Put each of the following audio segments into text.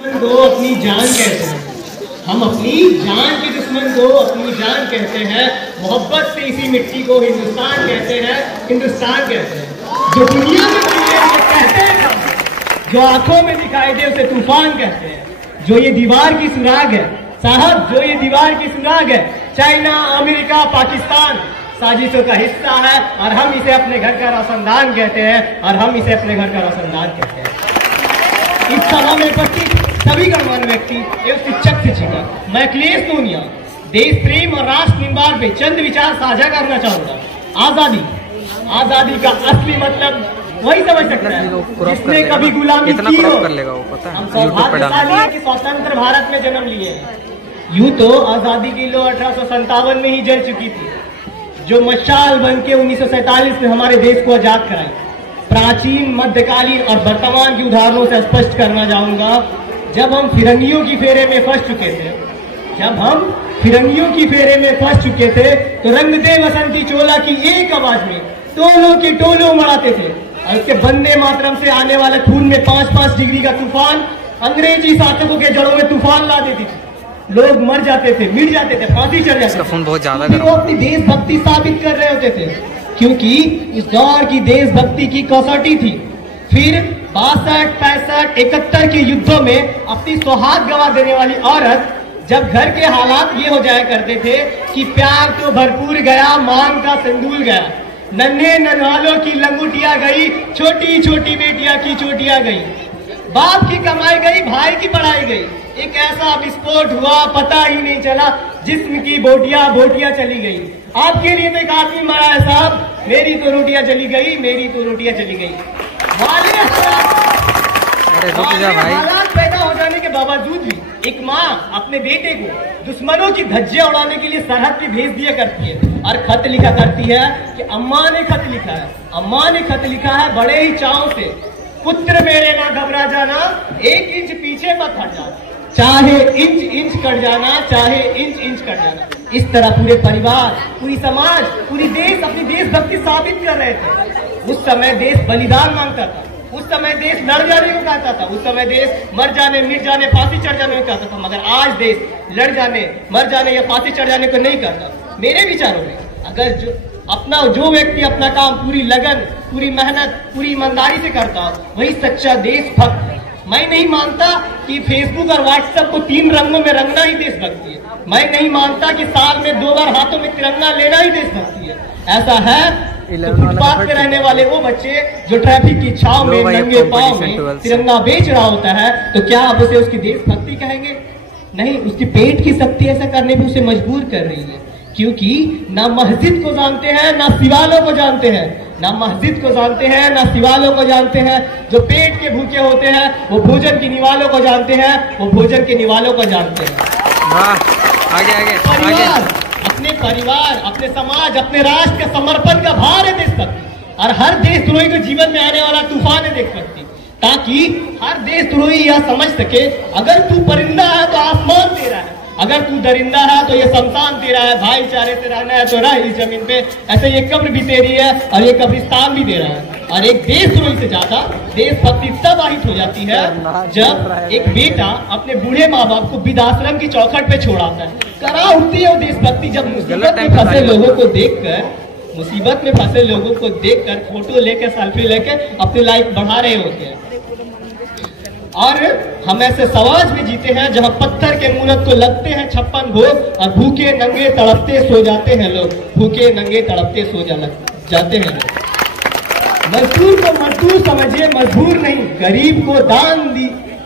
दुश्मन को अपनी जान कहते हैं, हम अपनी जान के दुश्मन को अपनी जान कहते हैं। मोहब्बत से इसी मिट्टी को हिंदुस्तान कहते हैं, हिंदुस्तान कहते हैं। जो दुनिया में कहते हैं, जो आंखों में दिखाई दे उसे तूफान कहते हैं। जो ये दीवार की सुराग है साहब, जो ये दीवार की सुराग है, चाइना, अमेरिका, पाकिस्तान साजिशों का हिस्सा है और हम इसे अपने घर का रोशनदान कहते हैं, और हम इसे अपने घर का रोशनदान कहते हैं। इस सभा में उपस्थित सभी गणमान्य व्यक्ति एवं शिक्षक शिक्षिका, मैं अखिलेश सोनिया देश प्रेम और राष्ट्र निर्माण पे चंद विचार साझा करना चाहूंगा। आजादी का असली मतलब वही समझ सकता है जिसने कभी गुलामी की हो। हम सौभाग्यशाली हैं कि स्वतंत्र भारत में जन्म लिए हैं। यूं तो आजादी की लो 1857 में ही जल चुकी थी, जो मशाल बन के 1947 में हमारे देश को आजाद कराई। प्राचीन, मध्यकालीन और वर्तमान के उदाहरणों से स्पष्ट करना चाहूंगा, जब हम फिरंगियों की फेरे में फंस चुके थे, तो रंग दे बसंती चोला की एक आवाज में टोलों के टोलों मराते थे, और उसके वंदे मातरम से आने वाले खून में 5-5 डिग्री का तूफान अंग्रेजी शासकों के जड़ों में तूफान ला देती थी। लोग मर जाते थे, मिट जाते थे, फांसी चढ़ जाते थे। फोन बहुत ज्यादा वो अपनी देशभक्ति साबित कर रहे होते थे, क्योंकि इस दौर की देशभक्ति की कसौटी थी। फिर 62, 65, 71 के युद्धों में अपनी सौहार्द गंवा देने वाली औरत, जब घर के हालात ये हो जाया करते थे कि प्यार तो भरपूर गया, मांग का सिंदूर गया, नन्हे नन्हालों की लंगोटियां गई, छोटी छोटी बेटियां की चोटियां गई, बाप की कमाई गई, भाई की पढ़ाई गई, एक ऐसा विस्फोट हुआ पता ही नहीं चला, जिस्म की बोटियां चली गई। आपके लिए तो एक आदमी मरा है साहब, मेरी तो रोटियां चली गई, मेरी तो रोटियां चली गई। हालात पैदा हो जाने के बावजूद भी एक माँ अपने बेटे को दुश्मनों की धज्जियां उड़ाने के लिए सरहद पे भेज दिया करती है, और खत लिखा करती है कि अम्मा ने खत लिखा है बड़े ही चाव से, पुत्र मेरे ना घबरा जाना, 1 इंच पीछे मत हट जाना, चाहे इंच कट जाना, चाहे इंच कट जाना। इस तरह पूरे परिवार, पूरी समाज, पूरी देश अपनी देशभक्ति साबित कर रहे थे। उस समय देश बलिदान मांगता था, उस समय देश लड़ जाने को कहता था, उस समय देश मर जाने, मिट जाने, फांसी चढ़ जाने को कहता था। मगर आज देश लड़ जाने, मर जाने या फांसी चढ़ जाने को नहीं करता। मेरे विचारों में अगर जो व्यक्ति अपना काम पूरी लगन, पूरी मेहनत, पूरी ईमानदारी से करता हो, वही सच्चा देशभक्त है। मैं नहीं मानता कि फेसबुक और व्हाट्सएप को 3 रंगों में रंगना ही देशभक्ति है। मैं नहीं मानता कि साल में 2 बार हाथों में तिरंगा लेना ही देशभक्ति है। ऐसा है तो फुटपाथ पे रहने वाले वो बच्चे जो ट्रैफिक की छाव में नंगे पांव में तिरंगा बेच रहा होता है, तो क्या आप उसे उसकी देशभक्ति कहेंगे? नहीं, उसकी पेट की शक्ति ऐसा करने पे उसे मजबूर कर रही है, क्योंकि ना मस्जिद को जानते हैं, ना शिवालयों को जानते हैं, ना मस्जिद को जानते हैं, ना शिवालयों को जानते हैं। जो पेट के भूखे होते हैं वो भोजन की निवालों को जानते हैं, वो भोजन के निवालों को जानते हैं। अपने परिवार, अपने समाज, अपने राष्ट्र के समर्पण का भार है देशभक्ति, और हर देशद्रोही को जीवन में आने वाला तूफान है देशभक्ति, ताकि हर देशद्रोही यह समझ सके, अगर तू परिंदा है तो आसमान तेरा है, अगर तू दरिंदा है तो ये शमशान तेरा है, भाईचारे से रहना है तो रह इस जमीन पे, ऐसे ये कब्र भी तेरी है और ये कब्रिस्तान भी तेरा है। और एक देशद्रोही से ज्यादा देशभक्ति तब आहित हो जाती है जब एक बेटा अपने बूढ़े माँ बाप को वृद्धाश्रम की चौखट पे छोड़ाता है। करा उठती है वो देशभक्ति जब मुसीबत में फंसे लोगों को देखकर फोटो लेकर, सेल्फी लेकर अपनी लाइफ बढ़ा रहे होते हैं। और हम ऐसे समाज में जीते हैं जहां पत्थर के मूरत को लगते हैं 56 भोग, और भूखे नंगे तड़पते सो जाते हैं लोग, भूखे नंगे तड़पते सो जाते हैं लोग। मजदूर को मजदूर समझिए, मजबूर नहीं।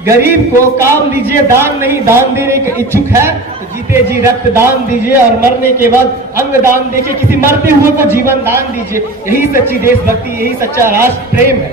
गरीब को काम दीजिए, दान नहीं। दान देने के इच्छुक है तो जीते जी रक्त दान दीजिए, और मरने के बाद अंग दान देके किसी मरते हुए को जीवन दान दीजिए। यही सच्ची देशभक्ति, यही सच्चा राष्ट्र प्रेम है।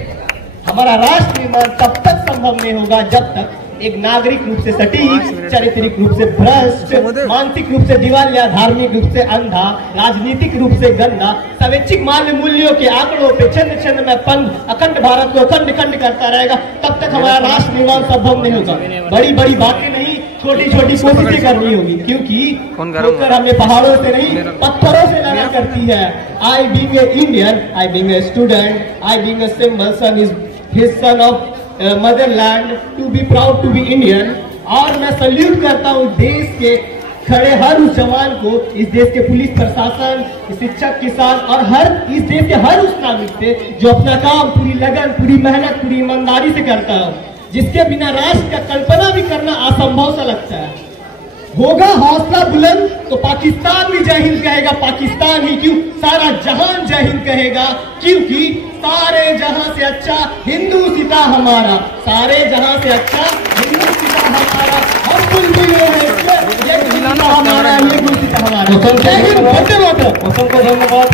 हमारा राष्ट्र निर्माण तब तक संभव नहीं होगा जब तक एक नागरिक रूप से सटीक, चारित्रिक रूप से भ्रष्ट, मानसिक रूप से दिवालिया, धार्मिक रूप से अंधा, राजनीतिक रूप से गंदा, स्वैच्छिक मान्य मूल्यों के आंकड़ों पे छंद में पंद अखंड भारत को खंड खंड करता रहेगा, तब तक हमारा राष्ट्र निर्माण संभव नहीं होगा। बड़ी बड़ी बातें नहीं, छोटी छोटी कोशिशें करनी होगी, क्योंकि ठोकर हमें पहाड़ों से नहीं पत्थरों से लड़ा करती है। I being a Indian, I being a student, I being a symbol son is his son of motherland, to be proud to be Indian. और मैं सल्यूट करता हूँ देश के खड़े हर उस जवान को, इस देश के पुलिस प्रशासन, शिक्षक, किसान और इस देश के हर उस नागरिक से जो अपना काम पूरी लगन, पूरी मेहनत, पूरी ईमानदारी से करता है, जिसके बिना राष्ट्र का कल्पना भी करना असंभव सा लगता है। होगा हौसला बुलंद तो पाकिस्तान भी जय हिंद कहेगा, पाकिस्तान ही क्यों सारा जहान जय हिंद कहेगा, क्योंकि सारे जहां से अच्छा हिंदू सीता हमारा, सारे जहां से अच्छा हिंदू सीता हमारा, हम बुलबुल ये हमारा, ये गुल सीता हमारा। जय हिंद, धन्यवाद।